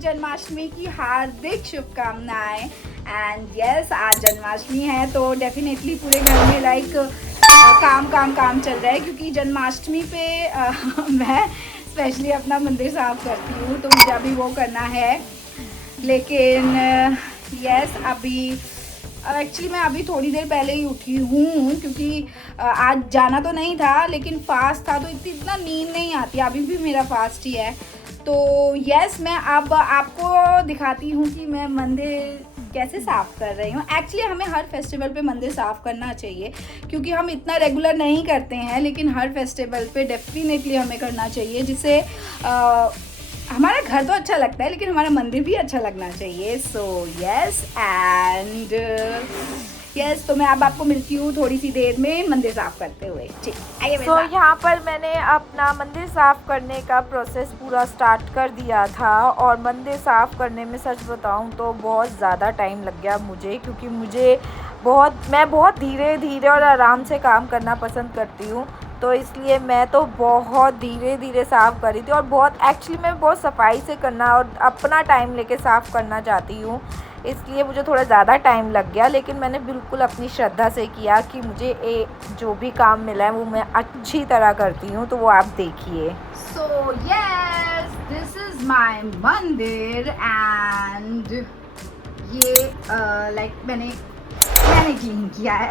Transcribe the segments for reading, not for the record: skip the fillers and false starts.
जन्माष्टमी की हार्दिक शुभकामनाएं। And yes, आज जन्माष्टमी है तो डेफिनेटली पूरे घर में लाइक काम चल रहा है, क्योंकि जन्माष्टमी पे मैं स्पेशली अपना मंदिर साफ करती हूँ तो मुझे अभी वो करना है। लेकिन यस, अभी एक्चुअली मैं अभी थोड़ी देर पहले ही उठी हूँ, क्योंकि आज जाना तो नहीं था लेकिन फास्ट था तो इतना नींद नहीं आती। अभी भी मेरा फास्ट ही है। तो यस, मैं अब आपको दिखाती हूँ कि मैं मंदिर कैसे साफ़ कर रही हूँ। एक्चुअली हमें हर फेस्टिवल पे मंदिर साफ़ करना चाहिए, क्योंकि हम इतना रेगुलर नहीं करते हैं, लेकिन हर फेस्टिवल पे डेफिनेटली हमें करना चाहिए, जिससे हमारा घर तो अच्छा लगता है लेकिन हमारा मंदिर भी अच्छा लगना चाहिए। सो यस एंड यस, तो मैं अब आपको मिलती हूँ थोड़ी सी देर में मंदिर साफ़ करते हुए। ठीक, आइए। तो यहाँ पर मैंने अपना मंदिर साफ़ करने का प्रोसेस पूरा स्टार्ट कर दिया था, और मंदिर साफ़ करने में सच बताऊँ तो बहुत ज़्यादा टाइम लग गया मुझे, क्योंकि मैं बहुत धीरे धीरे और आराम से काम करना पसंद करती हूँ। तो इसलिए मैं तो बहुत धीरे धीरे साफ़ करी थी, और मैं बहुत सफाई से करना और अपना टाइम लेके साफ़ करना चाहती हूँ, इसलिए मुझे थोड़ा ज़्यादा टाइम लग गया। लेकिन मैंने बिल्कुल अपनी श्रद्धा से किया कि मुझे जो भी काम मिला है वो मैं अच्छी तरह करती हूँ, तो वो आप देखिए। So yes, this is my मंदिर एंड ये लाइक मैंने क्लीन किया है।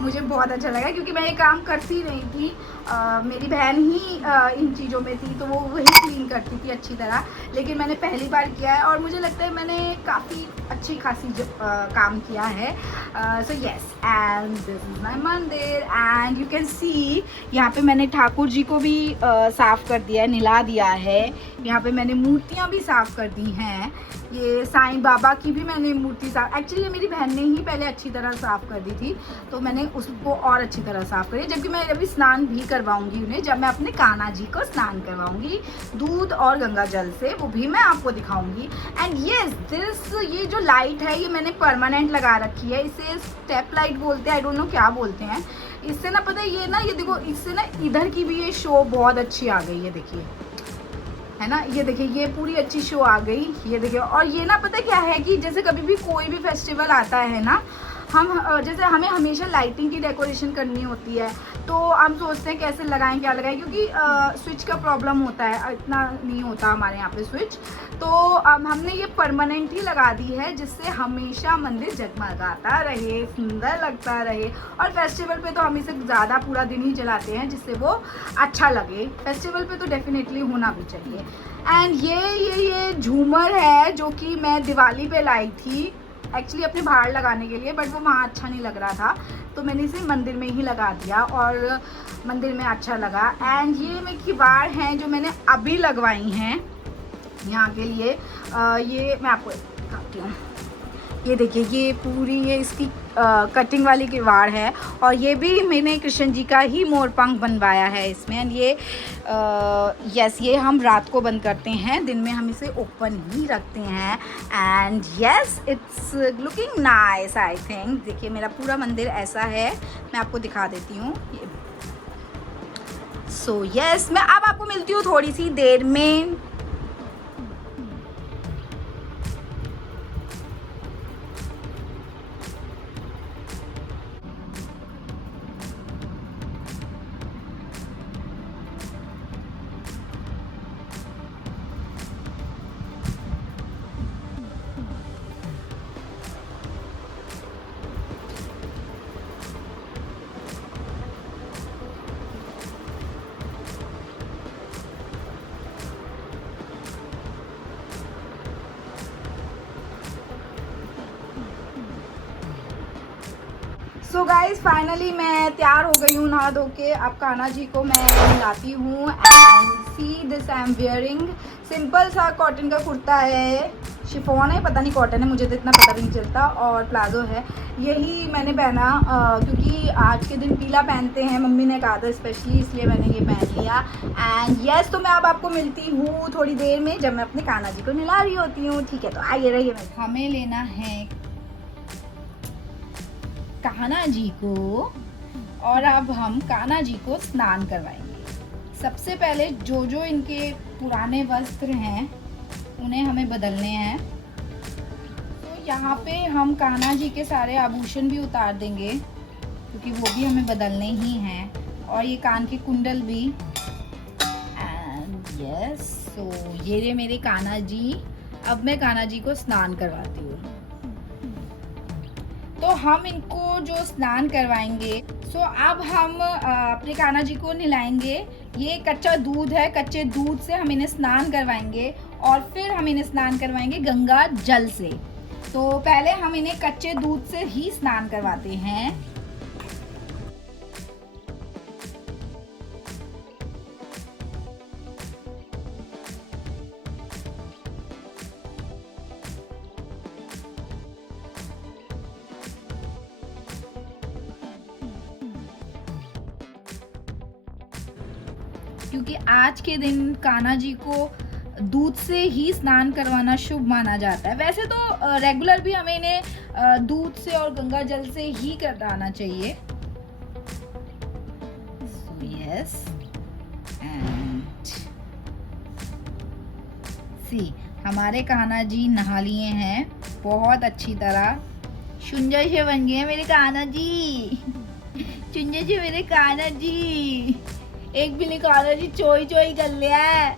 मुझे बहुत अच्छा लगा, क्योंकि मैं ये काम करती नहीं थी। मेरी बहन ही इन चीज़ों में थी तो वो वही क्लीन करती थी अच्छी तरह, लेकिन मैंने पहली बार किया है और मुझे लगता है मैंने काफ़ी अच्छी खासी काम किया है। So yes, and this is my मंदिर एंड यू कैन सी यहाँ पे मैंने ठाकुर जी को भी साफ़ कर दिया है, निला दिया है। यहाँ पे मैंने मूर्तियाँ भी साफ़ कर दी हैं। ये साईं बाबा की भी मैंने मूर्ति साफ़, एक्चुअली मेरी बहन ने ही पहले अच्छी तरह साफ़ कर दी थी तो मैंने उसको और अच्छी तरह साफ़ करी। जबकि मैं अभी स्नान भी करवाऊंगी उन्हें, जब मैं अपने कान्हा जी को स्नान करवाऊंगी दूध और गंगा जल से, वो भी मैं आपको दिखाऊंगी। एंड यस, ये जो लाइट है ये मैंने परमानेंट लगा रखी है, इसे स्टेप लाइट बोलते हैं, आई डोंट नो क्या बोलते हैं। इससे ना पता है ये ना, ये देखो, इससे ना इधर की भी ये शो बहुत अच्छी आ गई है, देखिए, है ना, ये देखिए, ये पूरी अच्छी शो आ गई, ये देखिए। और ये ना पता क्या है कि जैसे कभी भी कोई भी फेस्टिवल आता है ना, हम जैसे हमें हमेशा लाइटिंग की डेकोरेशन करनी होती है, तो हम सोचते हैं कैसे लगाएं, क्या लगाएं, क्योंकि स्विच का प्रॉब्लम होता है, इतना नहीं होता हमारे यहाँ पे स्विच। तो हमने ये परमानेंट ही लगा दी है, जिससे हमेशा मंदिर जगमगाता रहे, सुंदर लगता रहे। और फेस्टिवल पे तो हम इसे ज़्यादा पूरा दिन ही जलाते हैं, जिससे वो अच्छा लगे। फेस्टिवल पे तो डेफिनेटली होना भी चाहिए। एंड ये झूमर है जो कि मैं दिवाली पे लाई थी एक्चुअली अपने बाहर लगाने के लिए, बट वो वहाँ अच्छा नहीं लग रहा था तो मैंने इसे मंदिर में ही लगा दिया और मंदिर में अच्छा लगा। एंड ये मेरे किवाड़ हैं जो मैंने अभी लगवाई हैं यहाँ के लिए। ये मैं आपको दिखाती हूँ, ये देखिए, ये पूरी ये इसकी कटिंग वाली किवाड़ है, और ये भी मैंने कृष्ण जी का ही मोरपंख बनवाया है इसमें। एंड ये यस, ये हम रात को बंद करते हैं, दिन में हम इसे ओपन ही रखते हैं। And yes, it's looking nice, I think. देखिए, मेरा पूरा मंदिर ऐसा है, मैं आपको दिखा देती हूँ। सो यस, मैं अब आपको मिलती हूँ थोड़ी सी देर में। सो गाइज, फाइनली मैं तैयार हो गई हूँ नहा धो के। अब कान्हा जी को मैं मिलाती हूँ। And see this, I am wearing simple सा कॉटन का कुर्ता है, शिफॉन है, पता नहीं कॉटन है, मुझे तो इतना पता भी नहीं चलता, और प्लाजो है। यही मैंने पहना क्योंकि आज के दिन पीला पहनते हैं, मम्मी ने कहा था स्पेशली, इसलिए मैंने ये पहन लिया। एंड यस, तो मैं अब आपको मिलती हूँ थोड़ी देर में, जब मैं अपने कान्हा जी को मिला रही होती हूँ। ठीक है, तो आइए रहिए। हमें लेना है कान्हा जी को, और अब हम कान्हा जी को स्नान करवाएंगे। सबसे पहले जो इनके पुराने वस्त्र हैं उन्हें हमें बदलने हैं। तो यहाँ पे हम कान्हा जी के सारे आभूषण भी उतार देंगे क्योंकि वो भी हमें बदलने ही हैं, और ये कान के कुंडल भी। एंड यस, सो ये रहे मेरे कान्हा जी। अब मैं कान्हा जी को स्नान करवाती हूँ। तो हम इनको जो स्नान करवाएंगे, सो अब हम अपने कान्हा जी को नहलाएंगे। ये कच्चा दूध है, कच्चे दूध से हम इन्हें स्नान करवाएंगे और फिर हम इन्हें स्नान करवाएंगे गंगा जल से। तो पहले हम इन्हें कच्चे दूध से ही स्नान करवाते हैं। क्योंकि आज के दिन कान्हा जी को दूध से ही स्नान करवाना शुभ माना जाता है। वैसे तो रेगुलर भी हमें इन्हें दूध से और गंगा जल से ही करवाना चाहिए। यस, एंड सी हमारे कान्हा जी नहा लिए हैं बहुत अच्छी तरह। सुंदर से बन गए हैं मेरे कान्हा जी। सुंदर से मेरे कान्हा जी। एक भी कान्हा जी चोई चोई कर लिया है।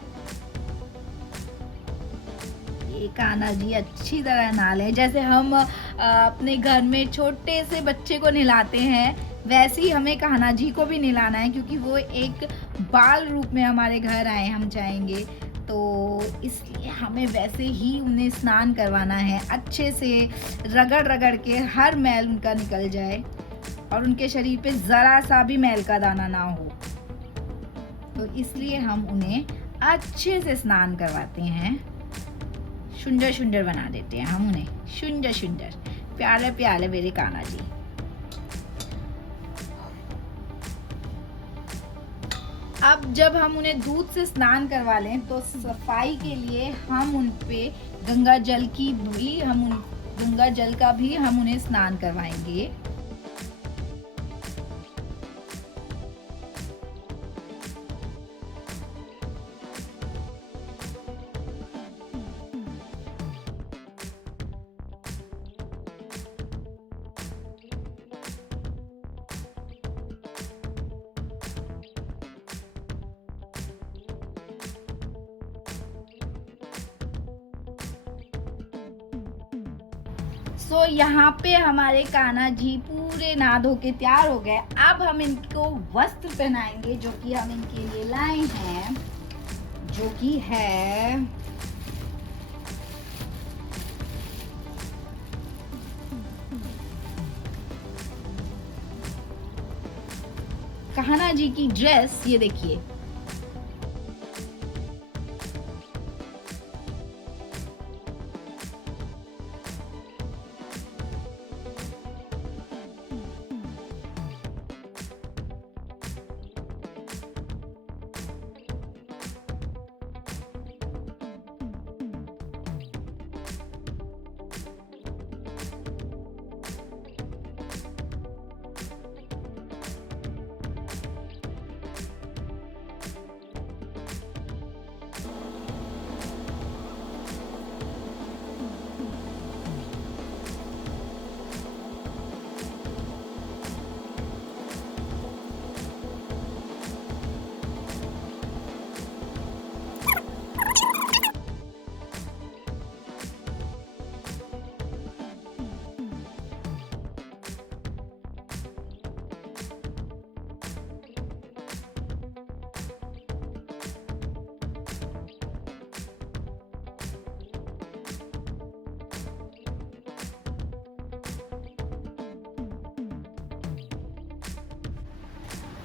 ये कान्हा जी अच्छी तरह नहाले। जैसे हम अपने घर में छोटे से बच्चे को नहलाते हैं, वैसे ही हमें कान्हा जी को भी नहलाना है क्योंकि वो एक बाल रूप में हमारे घर आए, हम चाहेंगे तो इसलिए हमें वैसे ही उन्हें स्नान करवाना है। अच्छे से रगड़ रगड़ के हर मैल उनका निकल जाए और उनके शरीर पे ज़रा सा भी मैल का दाना ना हो। तो इसलिए हम उन्हें अच्छे से स्नान करवाते हैं। सुंदर सुंदर बना देते हैं हम उन्हें, सुंदर सुंदर प्यारे प्यारे मेरे कान्हा जी। अब जब हम उन्हें दूध से स्नान करवा लें तो सफाई के लिए हम उन पे गंगा जल का भी हम उन्हें स्नान करवाएंगे। सो यहाँ पे हमारे कान्हा जी पूरे नहा धो के तैयार हो गए। अब हम इनको वस्त्र पहनाएंगे जो कि हम इनके लिए लाए हैं, जो कि है कान्हा जी की ड्रेस। ये देखिए,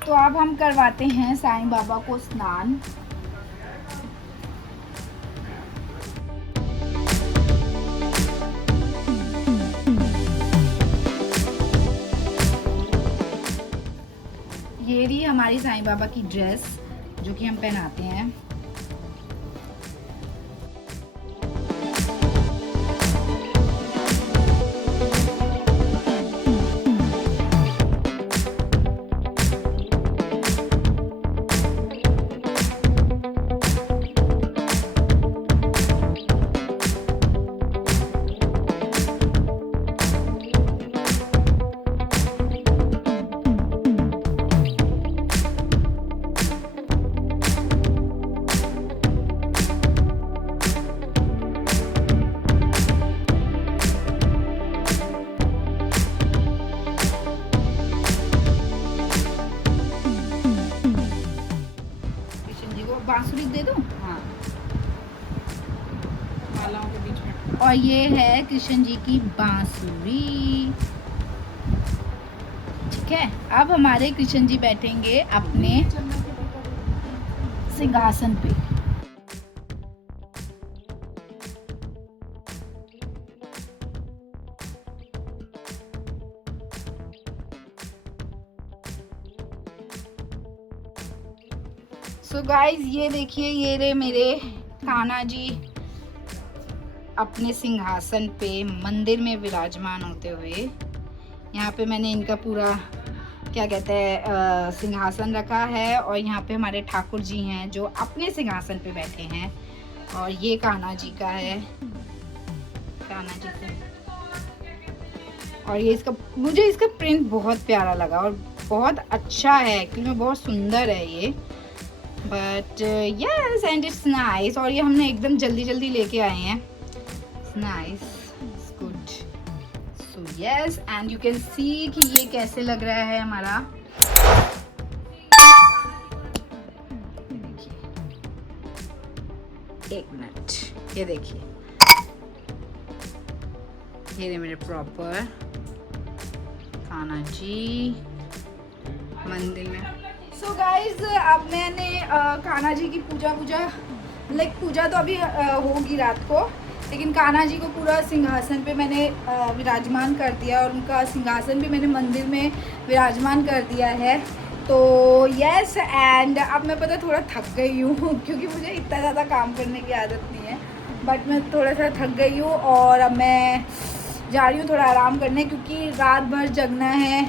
तो अब हम करवाते हैं साईं बाबा को स्नान। ये रही हमारी साईं बाबा की ड्रेस जो कि हम पहनाते हैं। और ये है कृष्ण जी की बांसुरी। ठीक है, अब हमारे कृष्ण जी बैठेंगे अपने सिंहासन पे। सो गाइज ये देखिए, ये रहे मेरे कान्हा जी अपने सिंहासन पे मंदिर में विराजमान होते हुए। यहाँ पे मैंने इनका पूरा क्या कहते हैं सिंहासन रखा है, और यहाँ पे हमारे ठाकुर जी हैं जो अपने सिंहासन पे बैठे हैं, और ये कान्हा जी का है, कान्हा जी का। और ये मुझे इसका प्रिंट बहुत प्यारा लगा और बहुत अच्छा है, एक्चुअली में बहुत सुंदर है ये। But yes and it's nice, और ये हमने एकदम जल्दी जल्दी लेके आए हैं। Nice, it's good. So yes, and you can see कि ये कैसे लग रहा है हमारा। देखिए, एक मिनट, ये देखिए, ये मेरे प्रॉपर कान्हा जी मंदिर में। सो गाइज अब मैंने कान्हा जी की पूजा तो अभी होगी रात को, लेकिन कान्हा जी को पूरा सिंहासन पे मैंने विराजमान कर दिया, और उनका सिंहासन भी मैंने मंदिर में विराजमान कर दिया है। तो यस, एंड अब मैं पता थोड़ा थक गई हूँ क्योंकि मुझे इतना ज़्यादा काम करने की आदत नहीं है, बट मैं थोड़ा सा थक गई हूँ, और अब मैं जा रही हूँ थोड़ा आराम करने, क्योंकि रात भर जगना है।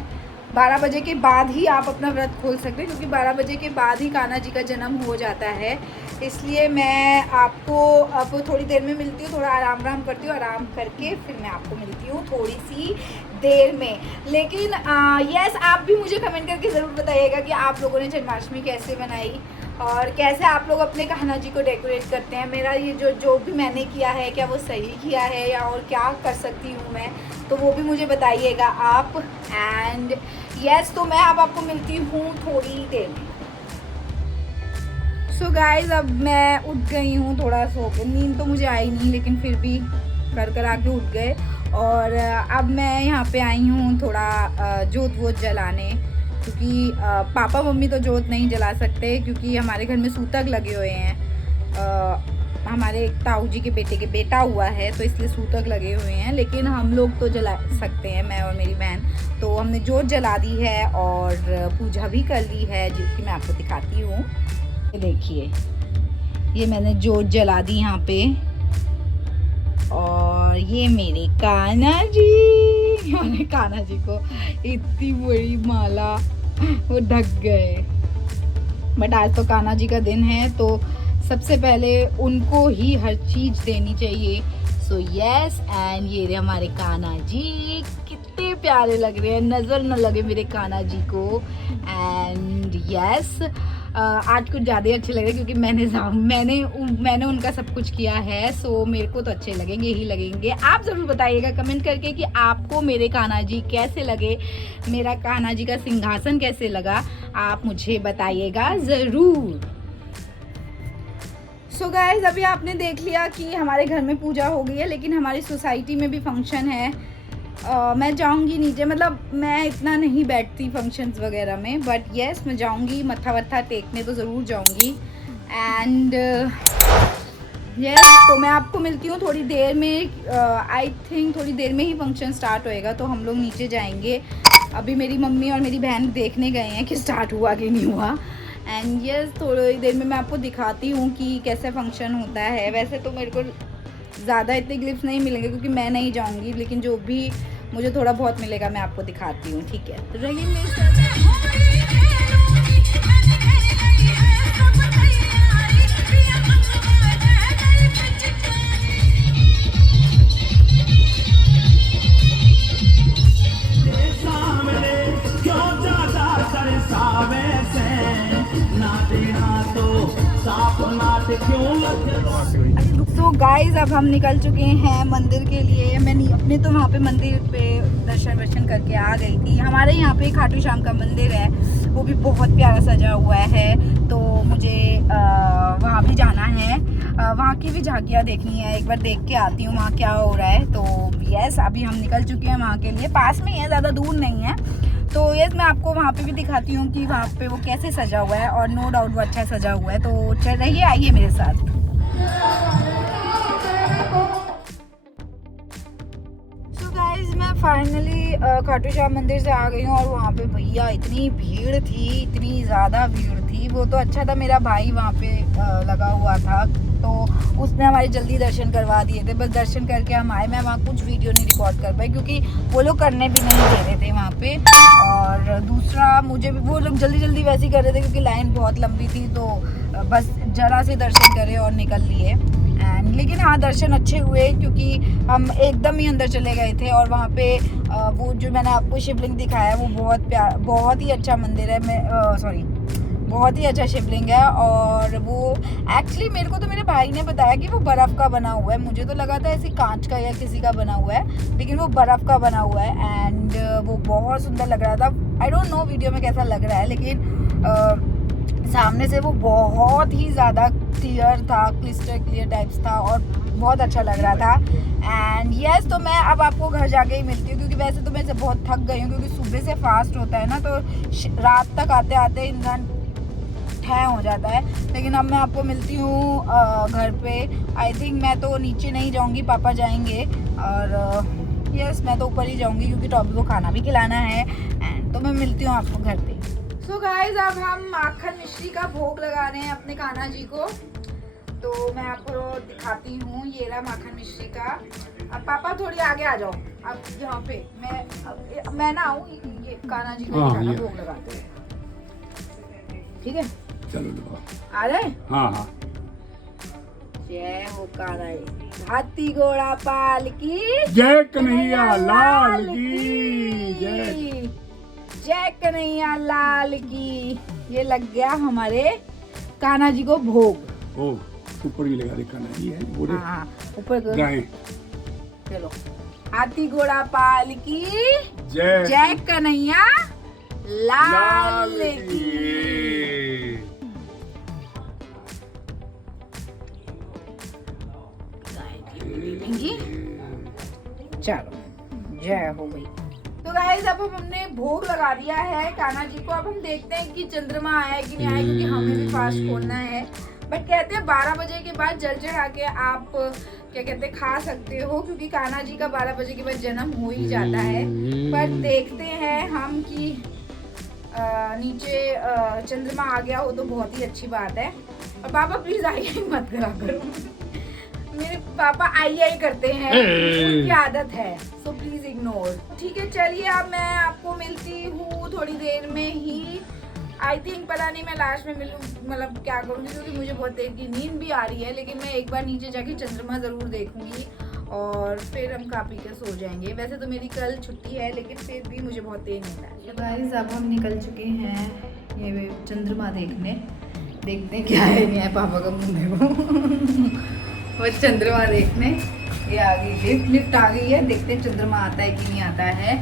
12 बजे के बाद ही आप अपना व्रत खोल सकते हैं, क्योंकि 12 बजे के बाद ही कान्हा जी का जन्म हो जाता है। इसलिए मैं आपको अब थोड़ी देर में मिलती हूँ, थोड़ा आराम करती हूँ, आराम करके फिर मैं आपको मिलती हूँ थोड़ी सी देर में। लेकिन यस, आप भी मुझे कमेंट करके ज़रूर बताइएगा कि आप लोगों ने जन्माष्टमी कैसे बनाई, और कैसे आप लोग अपने कान्हा जी को डेकोरेट करते हैं। मेरा ये जो भी मैंने किया है, क्या वो सही किया है, या और क्या कर सकती हूँ मैं, तो वो भी मुझे बताइएगा आप। एंड यस, तो मैं अब आपको मिलती हूँ थोड़ी देर में। सो गाइज अब मैं उठ गई हूँ थोड़ा सो के, नींद तो मुझे आई नहीं, लेकिन फिर भी कर आके उठ गए। और अब मैं यहाँ पे आई हूँ थोड़ा जोत वोत जलाने, क्योंकि पापा मम्मी तो जोत नहीं जला सकते, क्योंकि हमारे घर में सूतक लगे हुए हैं। हमारे ताऊ जी के बेटे के बेटा हुआ है, तो इसलिए सूतक लगे हुए हैं, लेकिन हम लोग तो जला सकते हैं, मैं और मेरी बहन। तो हमने जोत जला दी है और पूजा भी कर ली है, जो कि मैं आपको दिखाती हूँ। ये देखिए, ये मैंने जोत जला दी यहाँ पे, और ये मेरे कान्हा जी, मैंने कान्हा जी को इतनी बड़ी माला वो ढक गए। बट आज तो कान्हा जी का दिन है, तो सबसे पहले उनको ही हर चीज देनी चाहिए। सो यस, एंड ये रहे हमारे कान्हा जी, कितने प्यारे लग रहे हैं, नजर न लगे मेरे कान्हा जी को। एंड यस, आज कुछ ज़्यादा ही अच्छे लग रहे हैं, क्योंकि मैंने उनका सब कुछ किया है, सो मेरे को तो अच्छे लगेंगे ही लगेंगे। आप ज़रूर बताइएगा कमेंट करके कि आपको मेरे कान्हा जी कैसे लगे, मेरा कान्हा जी का सिंहासन कैसे लगा, आप मुझे बताइएगा ज़रूर। सो गाइज अभी आपने देख लिया कि हमारे घर में पूजा हो गई है, लेकिन हमारी सोसाइटी में भी फंक्शन है। मैं जाऊंगी नीचे, मतलब मैं इतना नहीं बैठती फंक्शंस वगैरह में, बट यस मैं जाऊंगी, मत्था वत्था टेकने तो ज़रूर जाऊंगी। एंड यस, तो मैं आपको मिलती हूँ थोड़ी देर में। आई थिंक थोड़ी देर में ही फंक्शन स्टार्ट होएगा, तो हम लोग नीचे जाएंगे। अभी मेरी मम्मी और मेरी बहन देखने गए हैं कि स्टार्ट हुआ कि नहीं हुआ। एंड यस, थोड़ी देर में मैं आपको दिखाती हूँ कि कैसे फंक्शन होता है। वैसे तो मेरे को ज़्यादा इतने क्लिप्स नहीं मिलेंगे, क्योंकि मैं नहीं जाऊँगी, लेकिन जो भी मुझे थोड़ा बहुत मिलेगा मैं आपको दिखाती हूँ, ठीक है। तो रहिए मेरे साथ। तो गाइज अब हम निकल चुके हैं मंदिर के लिए। मैंने अपने तो वहाँ पे मंदिर पे दर्शन करके आ गई थी। हमारे यहाँ पे खाटू श्याम का मंदिर है, वो भी बहुत प्यारा सजा हुआ है, तो मुझे वहाँ भी जाना है। वहाँ की भी झांकियाँ देखनी है, एक बार देख के आती हूँ वहाँ क्या हो रहा है। तो यस, अभी हम निकल चुके हैं वहाँ के लिए, पास में ही है, ज़्यादा दूर नहीं है। तो यस, मैं आपको वहाँ पे भी दिखाती हूँ कि वहाँ पे वो कैसे सजा हुआ है, और नो डाउट वो अच्छा सजा हुआ है। तो चल रही है, आइए मेरे साथ। मैं फाइनली खाटू श्याम मंदिर से आ गई हूँ, और वहाँ पे भैया इतनी भीड़ थी, इतनी ज़्यादा भीड़ थी। वो तो अच्छा था मेरा भाई वहाँ पे लगा हुआ था, तो उसने हमारे जल्दी दर्शन करवा दिए थे। बस दर्शन करके हम आए। मैं वहाँ कुछ वीडियो नहीं रिकॉर्ड कर पाई क्योंकि वो लोग करने भी नहीं दे रहे थे वहाँ पे, और दूसरा मुझे भी वो लोग जल्दी जल्दी वैसे ही कर रहे थे क्योंकि लाइन बहुत लंबी थी। तो बस जरा से दर्शन करे और निकल लिए। लेकिन हाँ, दर्शन अच्छे हुए क्योंकि हम एकदम ही अंदर चले गए थे, और वहाँ पे वो जो मैंने आपको शिवलिंग दिखाया वो बहुत ही अच्छा मंदिर है। बहुत ही अच्छा शिवलिंग है। और वो एक्चुअली मेरे को तो मेरे भाई ने बताया कि वो बर्फ़ का बना हुआ है। मुझे तो लगा था ऐसे कांच का या किसी का बना हुआ है, लेकिन वो बर्फ़ का बना हुआ है। एंड वो बहुत सुंदर लग रहा था। आई डोंट नो वीडियो में कैसा लग रहा है, लेकिन सामने से वो बहुत ही ज़्यादा क्लियर था, क्रिस्टल क्लियर टाइप्स था, और बहुत अच्छा लग रहा था। एंड यस, तो मैं अब आपको घर जाके ही मिलती हूँ क्योंकि वैसे तो मैं बहुत थक गई हूँ, क्योंकि सुबह से फास्ट होता है ना, तो रात तक आते आते इंसान ठह हो जाता है। लेकिन अब मैं आपको मिलती हूँ घर पे। आई थिंक मैं तो नीचे नहीं जाऊँगी, पापा जाएंगे, और यस, मैं तो ऊपर ही जाऊँगी क्योंकि टॉबी को खाना भी खिलाना है। एंड तो मैं मिलती हूँ आपको घर पे। सो गाइज, अब हम माखन मिश्री का भोग लगा रहे हैं अपने कान्हा जी को। तो मैं आपको दिखाती हूँ, ये रहा माखन मिश्री का। अब पापा थोड़ी आगे आ जाओ, अब यहाँ पे मैं ना आऊँ, ये कान्हा जी का भोग लगाते हैं, ठीक है? चलो आ रहे? हाँ हाँ। जय हो कान्हा, हाथी घोड़ा पाल की जय कन्हैया लाल की जय। जय कन्हैया लाल की। ये लग गया हमारे कान्हा जी को भोग। ओ, ऊपर भी लगा देखा नहीं है बोले। हाँ, ऊपर गाएं। चलो, हाथी घोड़ा पाल की जय। जय कन्हैया लाल की। चलो, जय हो गई। तो गाइस, अब हमने भोग लगा दिया है कान्हा जी को। अब हम देखते हैं कि चंद्रमा आया है कि नहीं आया, क्योंकि हमें भी फास्ट खोलना है। बट कहते हैं 12 बजे के बाद जल चढ़ा के आप क्या कहते हैं खा सकते हो, क्योंकि कान्हा जी का 12 बजे के बाद जन्म हो ही जाता है। पर देखते हैं हम कि नीचे चंद्रमा आ गया हो तो बहुत ही अच्छी बात है। और पापा प्लीज आई मत करा करो, मेरे पापा आई करते हैं, उनकी आदत है, सो प्लीज इग्नोर। ठीक है, चलिए अब मैं आपको मिलती हूँ थोड़ी देर में ही। आई थिंक पता नहीं मैं लास्ट में मिलूँ, मतलब क्या करूँगी, क्योंकि मुझे बहुत देर की नींद भी आ रही है। लेकिन मैं एक बार नीचे जाके चंद्रमा ज़रूर देखूंगी, और फिर हम खा पी के सो जाएंगे। वैसे तो मेरी कल छुट्टी है, लेकिन फिर भी मुझे बहुत तेज नींद आई। तो गाइस, अब हम निकल चुके हैं ये चंद्रमा देखने। देखते हैं क्या है नहीं है, पापा का मुँह देखो वो चंद्रमा देखने। ये आ गई लिफ्ट आ गई है, देखते हैं चंद्रमा आता है कि नहीं आता है।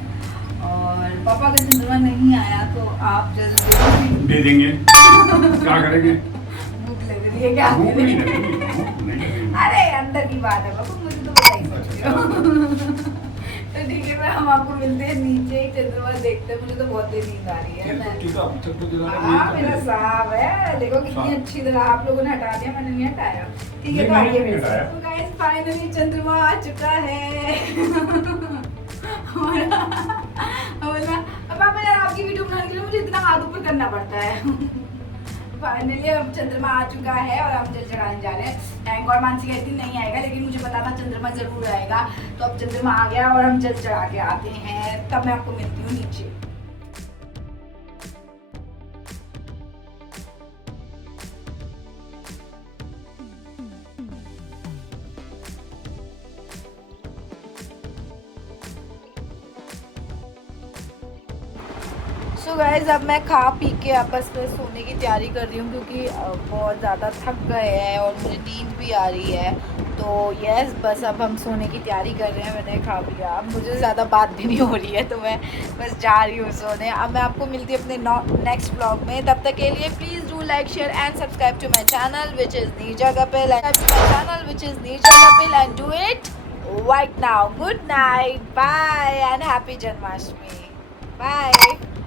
और पापा का चंद्रमा नहीं आया तो आप जल्दी दे देंगे। क्या करेंगे? भूख लग रही है, क्या करेंगे? अरे अंदर की बात है पापा, मुझे तो पता ही सोच रहे हो। तो ठीक है, हम आपको मिलते हैं नीचे ही, चंद्रमा देखते हैं। मुझे तो बहुत देर नींद आ रही है। मेरा साफ है, देखो कितनी अच्छी तरह आप लोगों ने हटा दिया, मैंने नहीं हटाया। ठीक है, तो आइए मेरे साथ। तो गाइस, फाइनली चंद्रमा आ चुका है। पापा यार, आपकी वीडियो बनाने के लिए मुझे इतना हाथ ऊपर करना पड़ता है। फाइनली अब चंद्रमा आ चुका है और हम जल चढ़ाने जा रहे हैं। थैंक गॉड मानसी कहती नहीं आएगा, लेकिन मुझे पता था चंद्रमा जरूर आएगा। तो अब चंद्रमा आ गया और हम जल चढ़ा के आते हैं, तब मैं आपको मिलती हूँ नीचे। सो तो गाइज अब मैं खा पी के आपस में सोने की तैयारी कर रही हूँ क्योंकि बहुत ज़्यादा थक गए हैं और मुझे नींद भी आ रही है। तो यस बस अब हम सोने की तैयारी कर रहे हैं। मैंने खा पिया, अब मुझे ज़्यादा बात भी नहीं हो रही है तो मैं बस जा रही हूँ सोने। अब मैं आपको मिलती हूँ अपने नेक्स्ट ब्लॉग में। तब तक के लिए please do like share and subscribe to my channel which is Neerja Kapil and do it right now. Good night. Bye and happy Janmashtami. Bye.